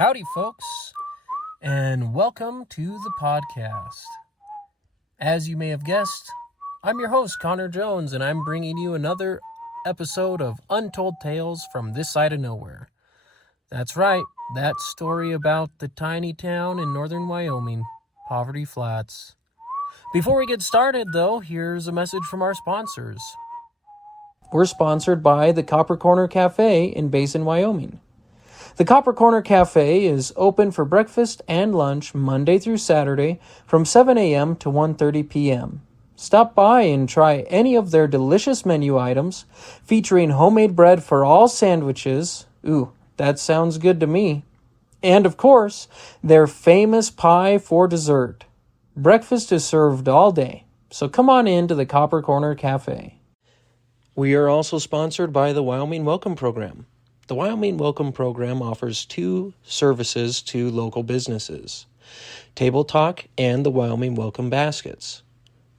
Howdy, folks, and welcome to the podcast. As you may have guessed, I'm your host, Connor Jones, and I'm bringing you another episode of Untold Tales from this side of nowhere. That's right, that story about the tiny town in northern Wyoming, Poverty Flats. Before we get started, though, here's a message from our sponsors. We're sponsored by the Copper Corner Cafe in Basin, Wyoming. The Copper Corner Cafe is open for breakfast and lunch Monday through Saturday from 7 a.m. to 1:30 p.m. Stop by and try any of their delicious menu items featuring homemade bread for all sandwiches. Ooh, that sounds good to me. And of course, their famous pie for dessert. Breakfast is served all day, so come on in to the Copper Corner Cafe. We are also sponsored by the Wyoming Welcome Program. The Wyoming Welcome Program offers two services to local businesses, Table Talk and the Wyoming Welcome Baskets.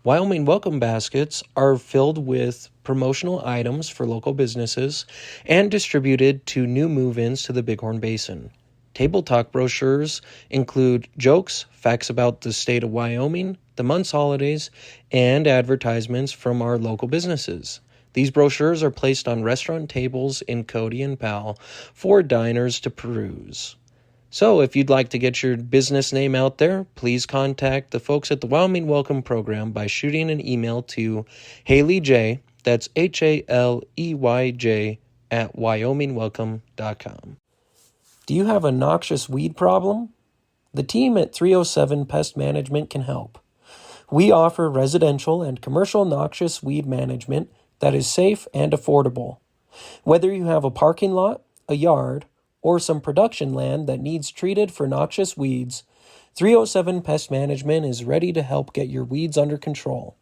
Wyoming Welcome Baskets are filled with promotional items for local businesses and distributed to new move-ins to the Bighorn Basin. Table Talk brochures include jokes, facts about the state of Wyoming, the month's holidays, and advertisements from our local businesses. These brochures are placed on restaurant tables in Cody and Powell for diners to peruse. So if you'd like to get your business name out there, please contact the folks at the Wyoming Welcome Program by shooting an email to Haley J, that's HALEYJ, at wyomingwelcome.com. Do you have a noxious weed problem? The team at 307 Pest Management can help. We offer residential and commercial noxious weed management that is safe and affordable. Whether you have a parking lot, a yard, or some production land that needs treated for noxious weeds, 307 Pest Management is ready to help get your weeds under control.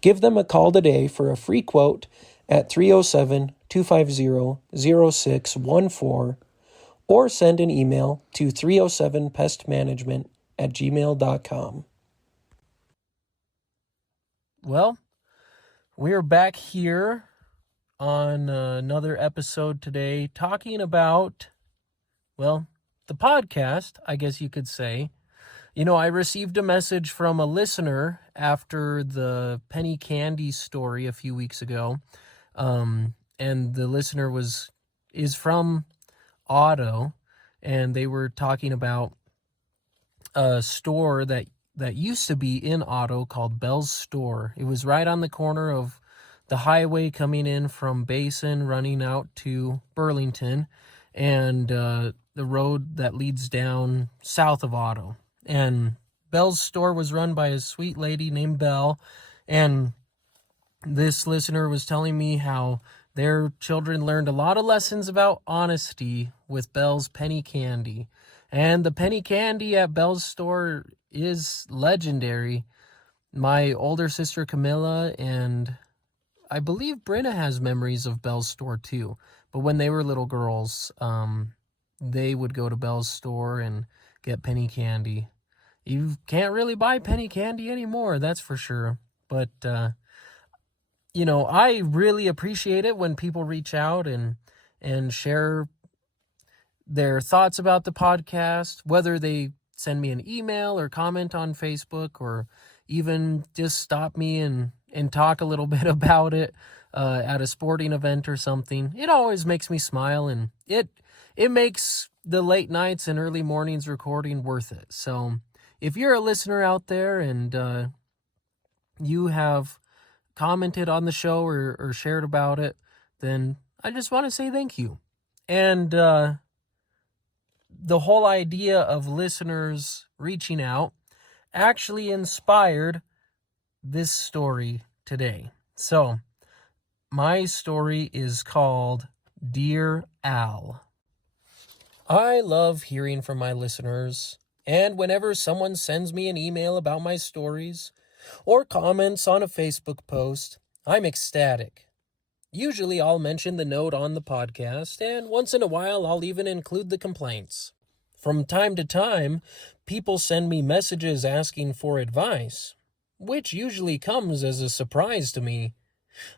Give them a call today for a free quote at 307-250-0614 or send an email to 307pestmanagement@gmail.com. Well, we're back here on another episode today talking about, the podcast, I guess you could say. You know, I received a message from a listener after the penny candy story a few weeks ago. And the listener is from Otto, and they were talking about a store that used to be in Otto called Bell's Store. It was right on the corner of the highway coming in from Basin, running out to Burlington, and the road that leads down south of Otto. And Bell's Store was run by a sweet lady named Belle, and this listener was telling me how their children learned a lot of lessons about honesty with Bell's penny candy. And the penny candy at Bell's Store is legendary. My older sister Camilla and I believe Brenna has memories of Bell's Store too. But when they were little girls, they would go to Bell's Store and get penny candy. You can't really buy penny candy anymore, that's for sure. But, I really appreciate it when people reach out and share their thoughts about the podcast, whether they send me an email or comment on Facebook or even just stop me and talk a little bit about it at a sporting event or something. It always makes me smile, and it makes the late nights and early mornings recording worth it. So if you're a listener out there and you have commented on the show or shared about it, then I just want to say thank you. And the whole idea of listeners reaching out actually inspired this story today. So, my story is called Dear Al. I love hearing from my listeners, and whenever someone sends me an email about my stories or comments on a Facebook post, I'm ecstatic. Usually I'll mention the note on the podcast, and once in a while I'll even include the complaints. From time to time, people send me messages asking for advice, which usually comes as a surprise to me.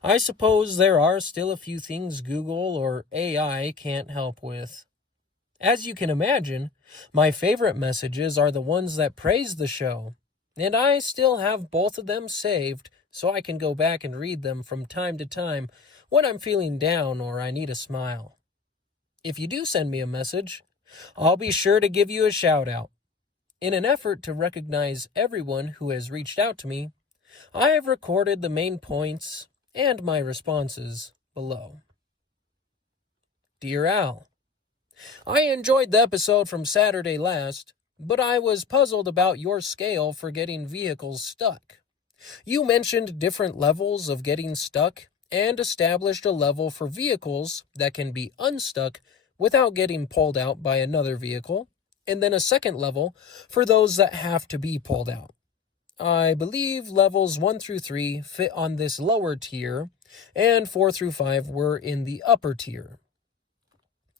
I suppose there are still a few things Google or AI can't help with. As you can imagine, My favorite messages are the ones that praise the show, and I still have both of them saved so I can go back and read them from time to time when I'm feeling down or I need a smile. If you do send me a message, I'll be sure to give you a shout out. In an effort to recognize everyone who has reached out to me, I have recorded the main points and my responses below. Dear Al, I enjoyed the episode from Saturday last, but I was puzzled about your scale for getting vehicles stuck. You mentioned different levels of getting stuck and established a level for vehicles that can be unstuck without getting pulled out by another vehicle, and then a second level for those that have to be pulled out. I believe levels 1 through 3 fit on this lower tier, and 4 through 5 were in the upper tier.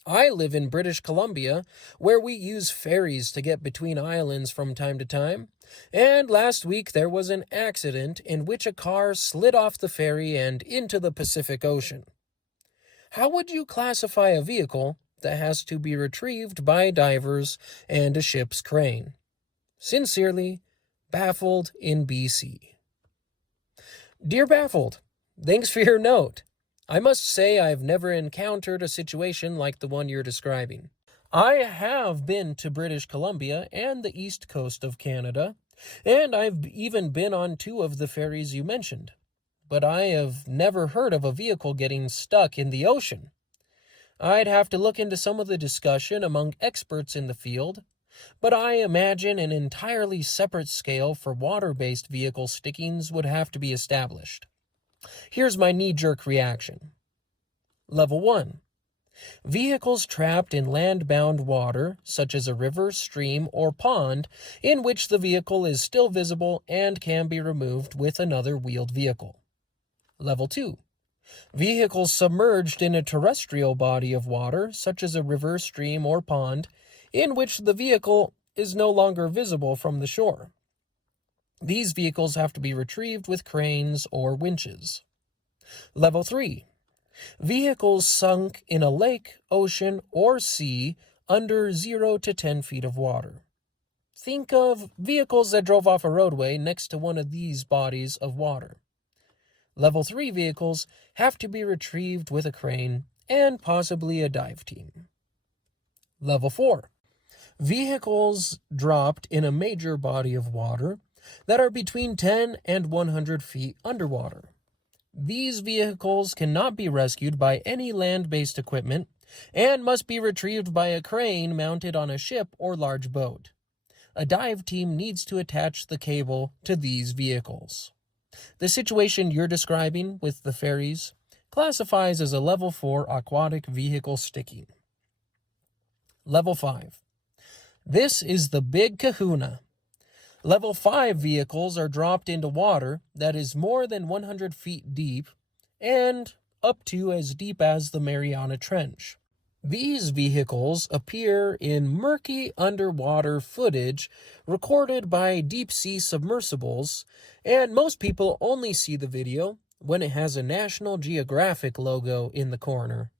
I live in British Columbia, where we use ferries to get between islands from time to time, and last week there was an accident in which a car slid off the ferry and into the Pacific Ocean. How would you classify a vehicle that has to be retrieved by divers and a ship's crane? Sincerely, Baffled in BC. Dear Baffled, thanks for your note. I must say I've never encountered a situation like the one you're describing. I have been to British Columbia and the east coast of Canada, and I've even been on 2 of the ferries you mentioned, but I have never heard of a vehicle getting stuck in the ocean. I'd have to look into some of the discussion among experts in the field, but I imagine an entirely separate scale for water-based vehicle stickings would have to be established. Here's my knee-jerk reaction. Level 1. Vehicles trapped in land-bound water, such as a river, stream, or pond, in which the vehicle is still visible and can be removed with another wheeled vehicle. Level 2. Vehicles submerged in a terrestrial body of water, such as a river, stream, or pond, in which the vehicle is no longer visible from the shore. These vehicles have to be retrieved with cranes or winches. Level 3. Vehicles sunk in a lake, ocean, or sea under 0 to 10 feet of water. Think of vehicles that drove off a roadway next to one of these bodies of water. Level 3 vehicles have to be retrieved with a crane and possibly a dive team. Level 4. Vehicles dropped in a major body of water that are between 10 and 100 feet underwater. These vehicles cannot be rescued by any land-based equipment and must be retrieved by a crane mounted on a ship or large boat. A dive team needs to attach the cable to these vehicles. The situation you're describing with the ferries classifies as a Level 4 aquatic vehicle sticking. Level 5. This is the big kahuna. Level 5 vehicles are dropped into water that is more than 100 feet deep and up to as deep as the Mariana Trench. These vehicles appear in murky underwater footage recorded by deep-sea submersibles, and most people only see the video when it has a National Geographic logo in the corner.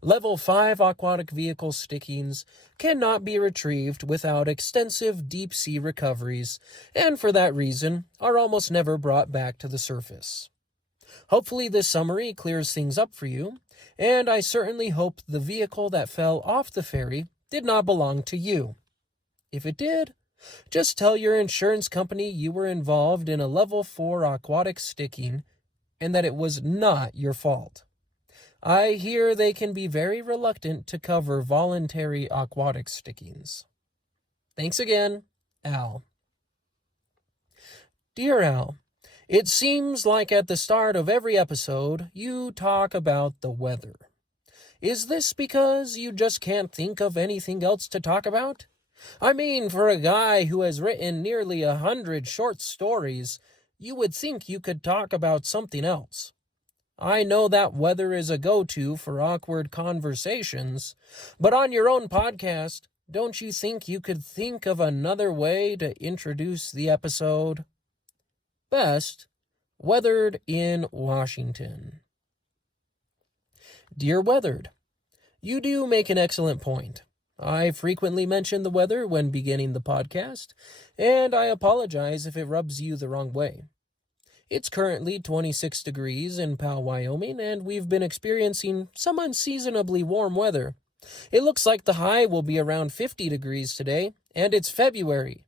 Level 5 aquatic vehicle stickings cannot be retrieved without extensive deep-sea recoveries, and for that reason are almost never brought back to the surface. Hopefully this summary clears things up for you, and I certainly hope the vehicle that fell off the ferry did not belong to you. If it did, just tell your insurance company you were involved in a Level 4 aquatic sticking and that it was not your fault. I hear they can be very reluctant to cover voluntary aquatic stickings. Thanks again, Al. Dear Al, it seems like at the start of every episode, you talk about the weather. Is this because you just can't think of anything else to talk about? I mean, for a guy who has written nearly 100 short stories, you would think you could talk about something else. I know that weather is a go-to for awkward conversations, but on your own podcast, don't you think you could think of another way to introduce the episode? Best, Weathered in Washington. Dear Weathered, you do make an excellent point. I frequently mention the weather when beginning the podcast, and I apologize if it rubs you the wrong way. It's currently 26 degrees in Powell, Wyoming, and we've been experiencing some unseasonably warm weather. It looks like the high will be around 50 degrees today, and it's February.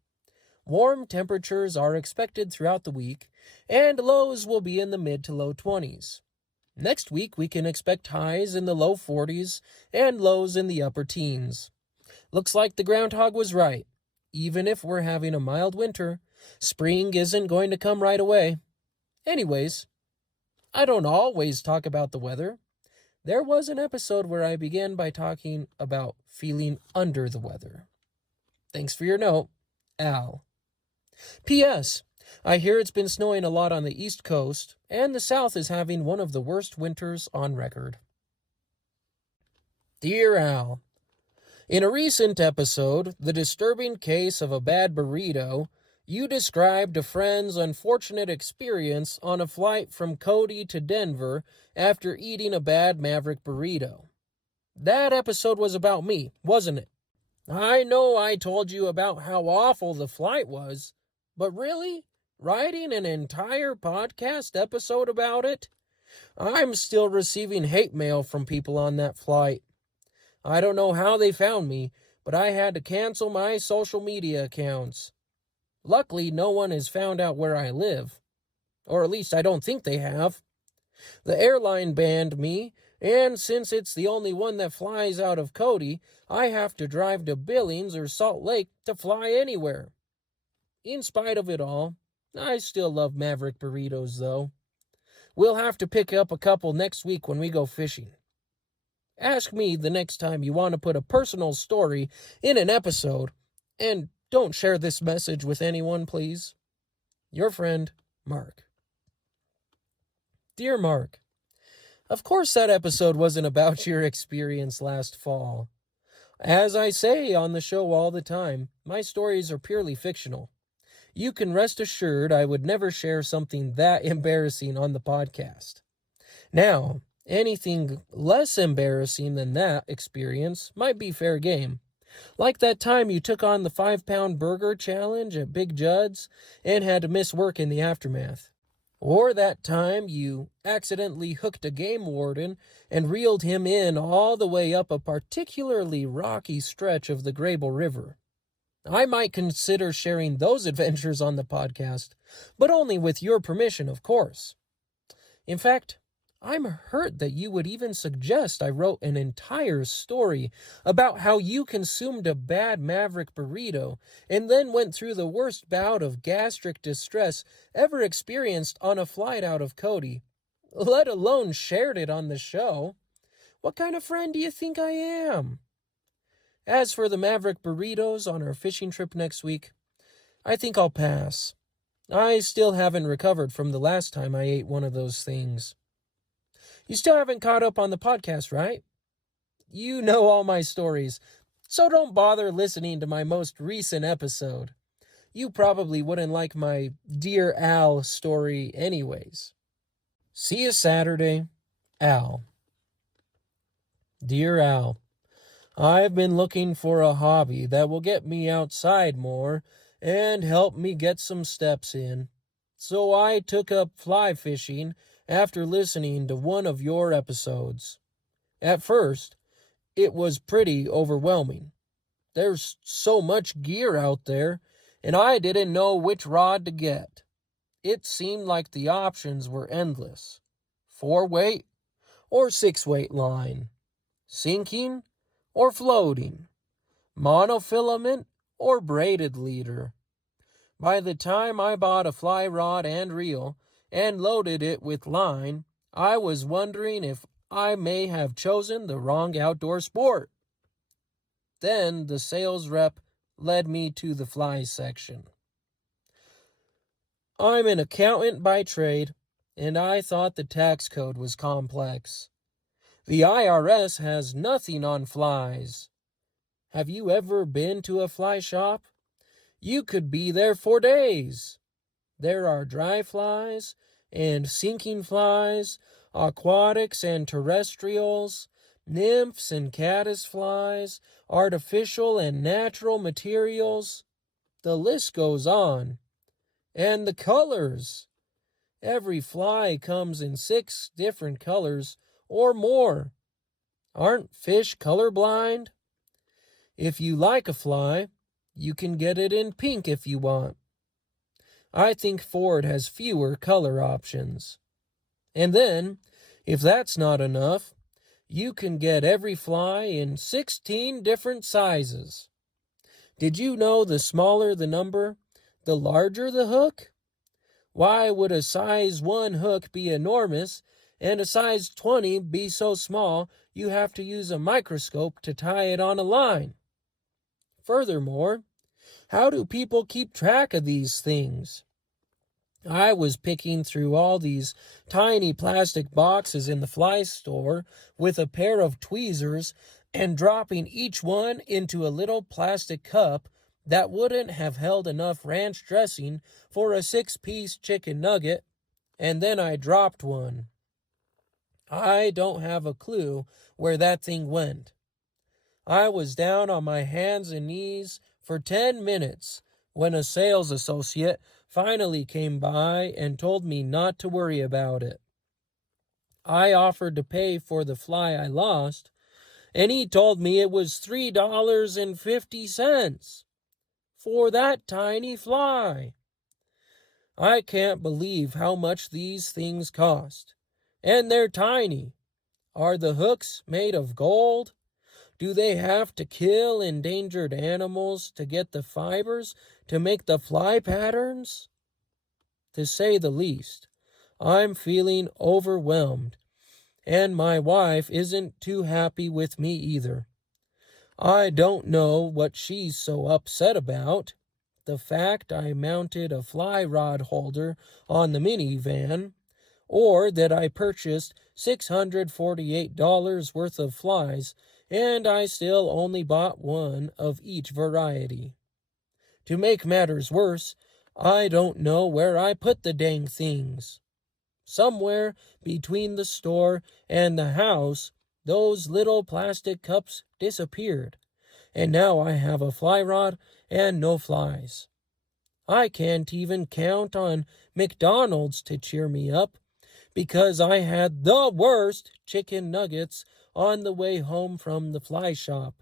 Warm temperatures are expected throughout the week, and lows will be in the mid to low 20s. Next week, we can expect highs in the low 40s and lows in the upper teens. Looks like the groundhog was right. Even if we're having a mild winter, spring isn't going to come right away. Anyways, I don't always talk about the weather. There was an episode where I began by talking about feeling under the weather. Thanks for your note, Al. P.S. I hear it's been snowing a lot on the East Coast, and the South is having one of the worst winters on record. Dear Al, in a recent episode, The Disturbing Case of a Bad Burrito, you described a friend's unfortunate experience on a flight from Cody to Denver after eating a bad Maverick burrito. That episode was about me, wasn't it? I know I told you about how awful the flight was, but really? Writing an entire podcast episode about it? I'm still receiving hate mail from people on that flight. I don't know how they found me, but I had to cancel my social media accounts. Luckily, no one has found out where I live. Or at least I don't think they have. The airline banned me, and since it's the only one that flies out of Cody, I have to drive to Billings or Salt Lake to fly anywhere. In spite of it all, I still love Maverick burritos, though. We'll have to pick up a couple next week when we go fishing. Ask me the next time you want to put a personal story in an episode, and don't share this message with anyone, please. Your friend, Mark. Dear Mark, of course that episode wasn't about your experience last fall. As I say on the show all the time, my stories are purely fictional. You can rest assured I would never share something that embarrassing on the podcast. Now, anything less embarrassing than that experience might be fair game. Like that time you took on the 5-pound burger challenge at Big Judd's and had to miss work in the aftermath. Or that time you accidentally hooked a game warden and reeled him in all the way up a particularly rocky stretch of the Grable River. I might consider sharing those adventures on the podcast, but only with your permission, of course. In fact, I'm hurt that you would even suggest I wrote an entire story about how you consumed a bad Maverick burrito and then went through the worst bout of gastric distress ever experienced on a flight out of Cody, let alone shared it on the show. What kind of friend do you think I am? As for the Maverick burritos on our fishing trip next week, I think I'll pass. I still haven't recovered from the last time I ate one of those things. You still haven't caught up on the podcast, right? You know all my stories, so don't bother listening to my most recent episode. You probably wouldn't like my Dear Al story anyways. See you Saturday, Al. Dear Al, I've been looking for a hobby that will get me outside more and help me get some steps in. So I took up fly fishing after listening to one of your episodes. At first, it was pretty overwhelming. There's so much gear out there, and I didn't know which rod to get. It seemed like the options were endless. 4-weight or 6-weight line, sinking or floating, monofilament or braided leader. By the time I bought a fly rod and reel and loaded it with line, I was wondering if I may have chosen the wrong outdoor sport. Then the sales rep led me to the fly section. I'm an accountant by trade, and I thought the tax code was complex. The IRS has nothing on flies. Have you ever been to a fly shop? You could be there for days. There are dry flies and sinking flies, aquatics and terrestrials, nymphs and caddisflies, artificial and natural materials. The list goes on. And the colors. Every fly comes in 6 different colors or more. Aren't fish colorblind? If you like a fly, you can get it in pink if you want. I think Ford has fewer color options. And then, if that's not enough, you can get every fly in 16 different sizes. Did you know the smaller the number, the larger the hook? Why would a size 1 hook be enormous and a size 20 be so small you have to use a microscope to tie it on a line? Furthermore, how do people keep track of these things? I was picking through all these tiny plastic boxes in the fly store with a pair of tweezers and dropping each one into a little plastic cup that wouldn't have held enough ranch dressing for a 6-piece chicken nugget, and then I dropped one. I don't have a clue where that thing went. I was down on my hands and knees for 10 minutes when a sales associate finally came by and told me not to worry about it. I offered to pay for the fly I lost, and he told me it was $3.50 for that tiny fly. I can't believe how much these things cost. And they're tiny. Are the hooks made of gold? Do they have to kill endangered animals to get the fibers to make the fly patterns? To say the least, I'm feeling overwhelmed, and my wife isn't too happy with me either. I don't know what she's so upset about. The fact I mounted a fly rod holder on the minivan, or that I purchased $648 worth of flies, and I still only bought one of each variety. To make matters worse, I don't know where I put the dang things. Somewhere between the store and the house, those little plastic cups disappeared, and now I have a fly rod and no flies. I can't even count on McDonald's to cheer me up, because I had the worst chicken nuggets on the way home from the fly shop.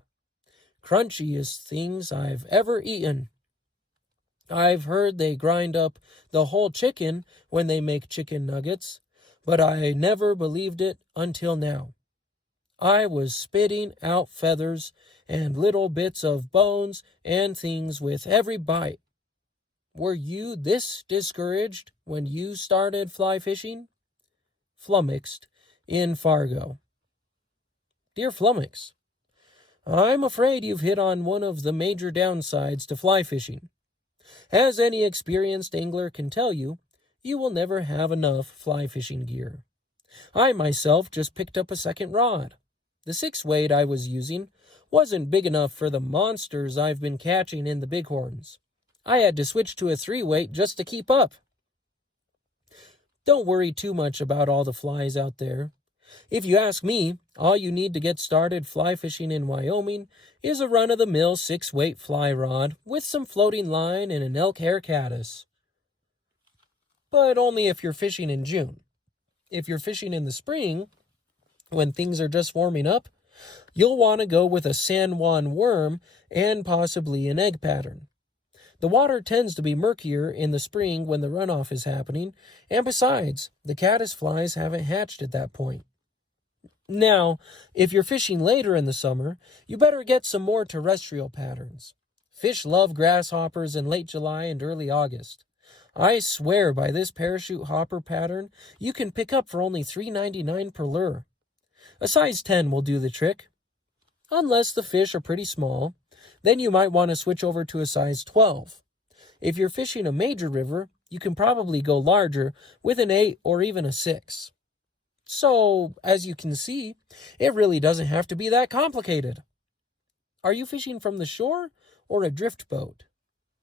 Crunchiest things I've ever eaten. I've heard they grind up the whole chicken when they make chicken nuggets, but I never believed it until now. I was spitting out feathers and little bits of bones and things with every bite. Were you this discouraged when you started fly fishing? Flummoxed in Fargo. Dear Flummox, I'm afraid you've hit on one of the major downsides to fly fishing. As any experienced angler can tell you, you will never have enough fly fishing gear. I myself just picked up a second rod. The 6-weight I was using wasn't big enough for the monsters I've been catching in the bighorns. I had to switch to a 3-weight just to keep up. Don't worry too much about all the flies out there. If you ask me, all you need to get started fly fishing in Wyoming is a run-of-the-mill 6-weight fly rod with some floating line and an elk hair caddis. But only if you're fishing in June. If you're fishing in the spring, when things are just warming up, you'll want to go with a San Juan worm and possibly an egg pattern. The water tends to be murkier in the spring when the runoff is happening, and besides, the caddis flies haven't hatched at that point. Now, if you're fishing later in the summer, you better get some more terrestrial patterns. Fish love grasshoppers in late July and early August. I swear by this parachute hopper pattern, you can pick up for only $3.99 per lure. A size 10 will do the trick. Unless the fish are pretty small, then you might want to switch over to a size 12. If you're fishing a major river, you can probably go larger with an 8 or even a 6. So, as you can see, it really doesn't have to be that complicated. Are you fishing from the shore or a drift boat?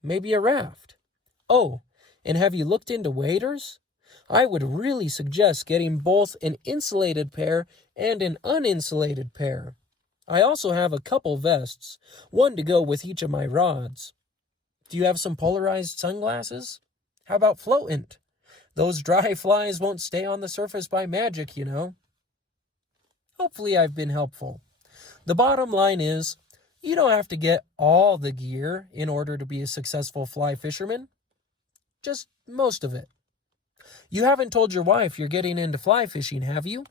Maybe a raft? Oh, and have you looked into waders? I would really suggest getting both an insulated pair and an uninsulated pair. I also have a couple vests, one to go with each of my rods. Do you have some polarized sunglasses? How about floatant? Those dry flies won't stay on the surface by magic, you know. Hopefully I've been helpful. The bottom line is, you don't have to get all the gear in order to be a successful fly fisherman. Just most of it. You haven't told your wife you're getting into fly fishing, have you?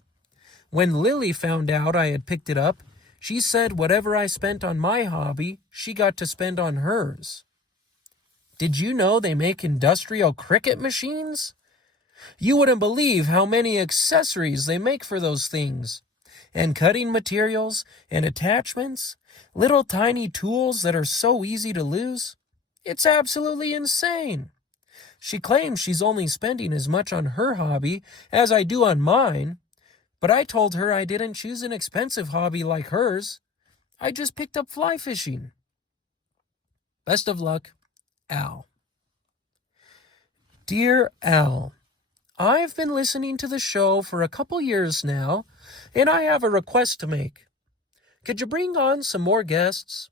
When Lily found out I had picked it up, she said whatever I spent on my hobby, she got to spend on hers. Did you know they make industrial cricket machines? You wouldn't believe how many accessories they make for those things. And cutting materials and attachments, little tiny tools that are so easy to lose. It's absolutely insane. She claims she's only spending as much on her hobby as I do on mine, but I told her I didn't choose an expensive hobby like hers. I just picked up fly fishing. Best of luck, Al. Dear Al, I've been listening to the show for a couple years now, and I have a request to make. Could you bring on some more guests?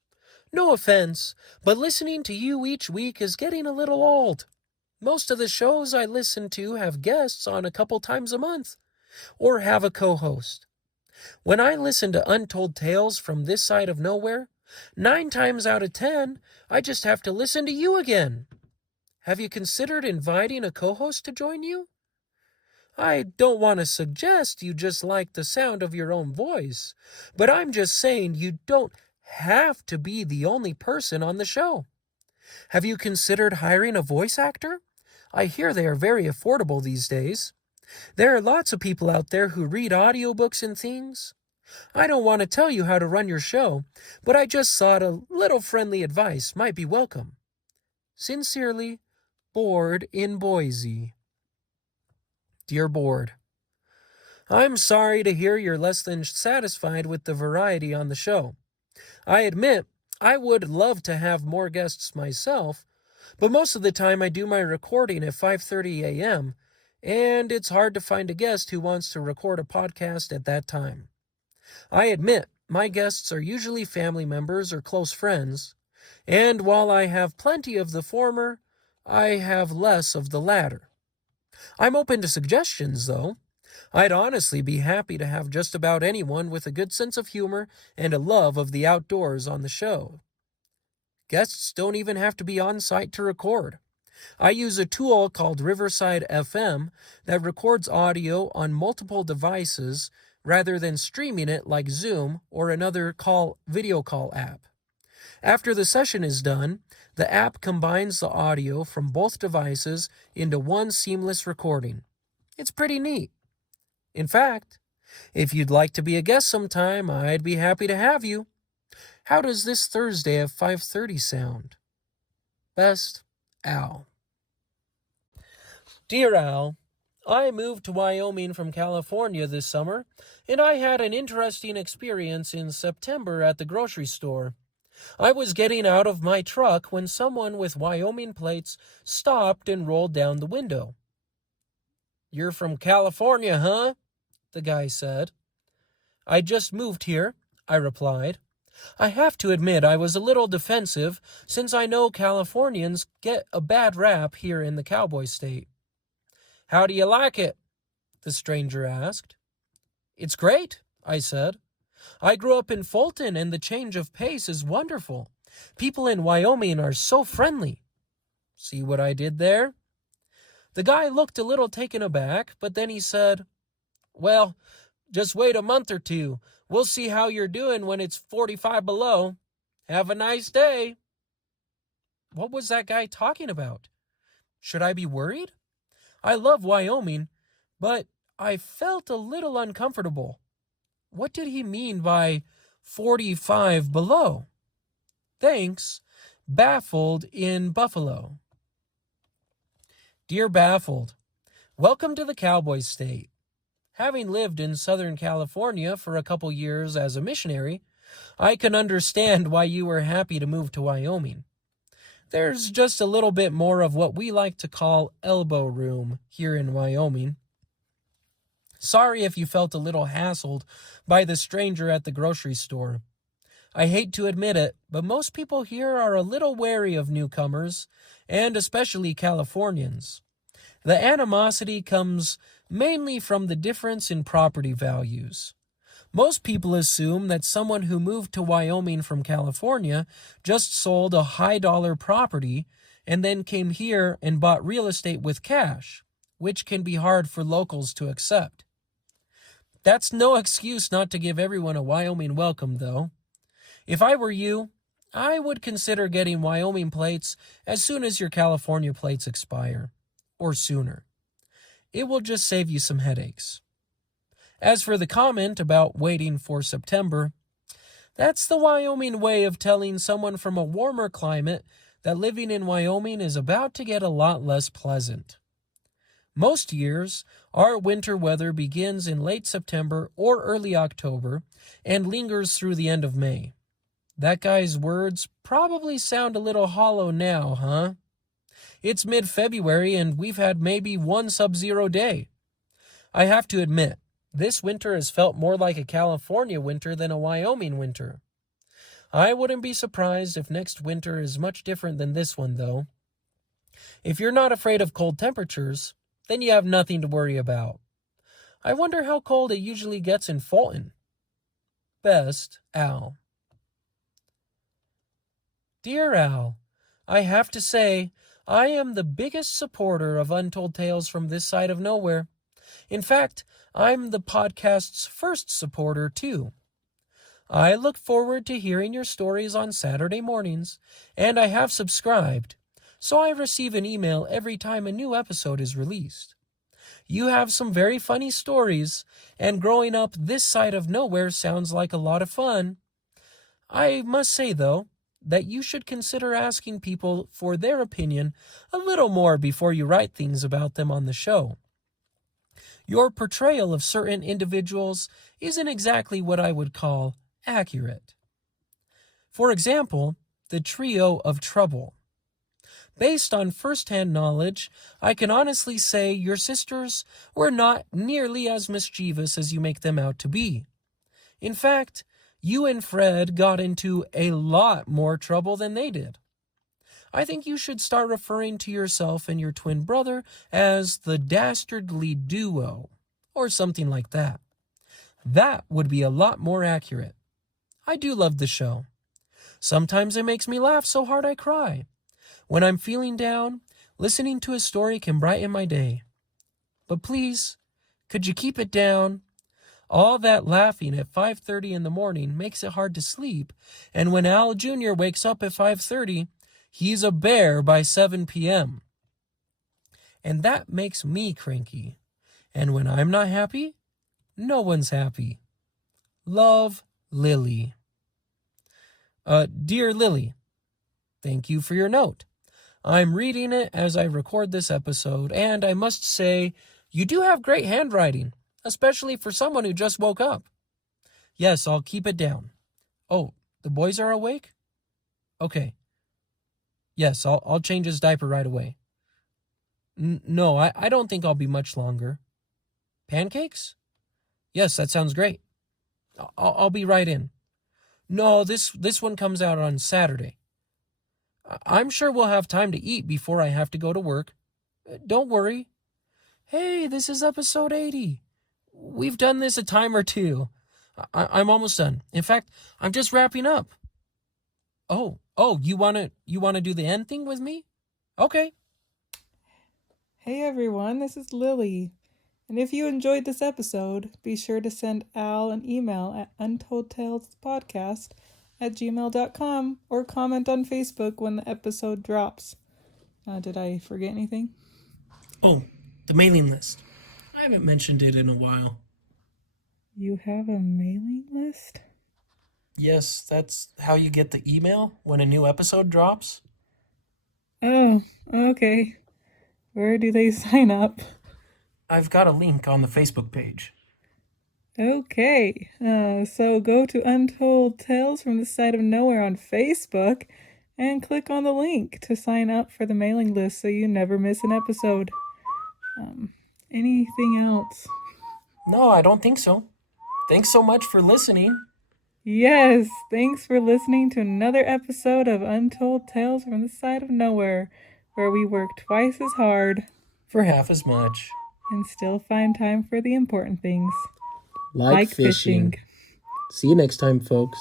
No offense, but listening to you each week is getting a little old. Most of the shows I listen to have guests on a couple times a month, or have a co-host. When I listen to Untold Tales from this side of nowhere, 9 times out of 10, I just have to listen to you again. Have you considered inviting a co-host to join you? I don't want to suggest you just like the sound of your own voice, but I'm just saying you don't have to be the only person on the show. Have you considered hiring a voice actor? I hear they are very affordable these days. There are lots of people out there who read audiobooks and things. I don't want to tell you how to run your show, but I just thought a little friendly advice might be welcome. Sincerely, Bored in Boise. Dear Bored, I'm sorry to hear you're less than satisfied with the variety on the show. I admit I would love to have more guests myself, but most of the time I do my recording at 5:30 a.m., and it's hard to find a guest who wants to record a podcast at that time. I admit my guests are usually family members or close friends, and while I have plenty of the former, I have less of the latter. I'm open to suggestions, though. I'd honestly be happy to have just about anyone with a good sense of humor and a love of the outdoors on the show. Guests don't even have to be on site to record. I use a tool called Riverside FM that records audio on multiple devices rather than streaming it like Zoom or another video call app. After the session is done, the app combines the audio from both devices into one seamless recording. It's pretty neat. In fact, if you'd like to be a guest sometime, I'd be happy to have you. How does this Thursday at 5:30 sound? Best, Al. Dear Al, I moved to Wyoming from California this summer, and I had an interesting experience in September at the grocery store. I was getting out of my truck when someone with Wyoming plates stopped and rolled down the window. "You're from California, huh?" the guy said. "I just moved here," I replied. I have to admit I was a little defensive since I know Californians get a bad rap here in the cowboy state. "How do you like it?" the stranger asked. "It's great," I said. "I grew up in Fulton and the change of pace is wonderful. People in Wyoming are so friendly." See what I did there? The guy looked a little taken aback, but then he said, "Well, just wait a month or two. We'll see how you're doing when it's 45 below. Have a nice day." What was that guy talking about? Should I be worried? I love Wyoming, but I felt a little uncomfortable. What did he mean by 45 below? Thanks, Baffled in Buffalo. Dear Baffled, welcome to the Cowboy State. Having lived in Southern California for a couple years as a missionary, I can understand why you were happy to move to Wyoming. There's just a little bit more of what we like to call elbow room here in Wyoming. Sorry if you felt a little hassled by the stranger at the grocery store. I hate to admit it, but most people here are a little wary of newcomers, and especially Californians. The animosity comes mainly from the difference in property values. Most people assume that someone who moved to Wyoming from California just sold a high-dollar property and then came here and bought real estate with cash, which can be hard for locals to accept. That's no excuse not to give everyone a Wyoming welcome, though. If I were you, I would consider getting Wyoming plates as soon as your California plates expire, or sooner. It will just save you some headaches. As for the comment about waiting for September, that's the Wyoming way of telling someone from a warmer climate that living in Wyoming is about to get a lot less pleasant. Most years, our winter weather begins in late September or early October and lingers through the end of May. That guy's words probably sound a little hollow now, huh? It's mid-February and we've had maybe one sub-zero day. I have to admit, this winter has felt more like a California winter than a Wyoming winter. I wouldn't be surprised if next winter is much different than this one, though. If you're not afraid of cold temperatures, then you have nothing to worry about. I wonder how cold it usually gets in Fulton. Best, Al. Dear Al, I have to say, I am the biggest supporter of Untold Tales from this side of nowhere. In fact, I'm the podcast's first supporter, too. I look forward to hearing your stories on Saturday mornings, and I have subscribed, so I receive an email every time a new episode is released. You have some very funny stories, and growing up this side of nowhere sounds like a lot of fun. I must say, though, that you should consider asking people for their opinion a little more before you write things about them on the show. Your portrayal of certain individuals isn't exactly what I would call accurate. For example, the trio of trouble. Based on first-hand knowledge, I can honestly say your sisters were not nearly as mischievous as you make them out to be. In fact, you and Fred got into a lot more trouble than they did. I think you should start referring to yourself and your twin brother as the dastardly duo, or something like that. That would be a lot more accurate. I do love the show. Sometimes it makes me laugh so hard I cry. When I'm feeling down, listening to a story can brighten my day. But please, could you keep it down? All that laughing at 5:30 in the morning makes it hard to sleep, and when Al Jr. wakes up at 5:30, he's a bear by 7 p.m. And that makes me cranky. And when I'm not happy, no one's happy. Love, Lily. Dear Lily, thank you for your note. I'm reading it as I record this episode, and I must say, you do have great handwriting, especially for someone who just woke up. Yes, I'll keep it down. Oh, the boys are awake? Okay. Yes, I'll change his diaper right away. No, I don't think I'll be much longer. Pancakes? Yes, that sounds great. I'll be right in. No, this one comes out on Saturday. I'm sure we'll have time to eat before I have to go to work. Don't worry. Hey, this is episode 80. We've done this a time or two. I'm almost done. In fact, I'm just wrapping up. Oh, you wanna do the end thing with me? Okay. Hey everyone, this is Lily. And if you enjoyed this episode, be sure to send Al an email at untoldtalespodcast@gmail.com or comment on Facebook when the episode drops. Did I forget anything? Oh, the mailing list. I haven't mentioned it in a while. You have a mailing list? Yes, that's how you get the email when a new episode drops. Oh, okay. Where do they sign up? I've got a link on the Facebook page. Okay, so go to Untold Tales from the Side of Nowhere on Facebook and click on the link to sign up for the mailing list so you never miss an episode. Anything else? No, I don't think so. Thanks so much for listening. Yes, thanks for listening to another episode of Untold Tales from the Side of Nowhere, where we work twice as hard For half as much. and still find time for the important things. Like fishing. See you next time, folks.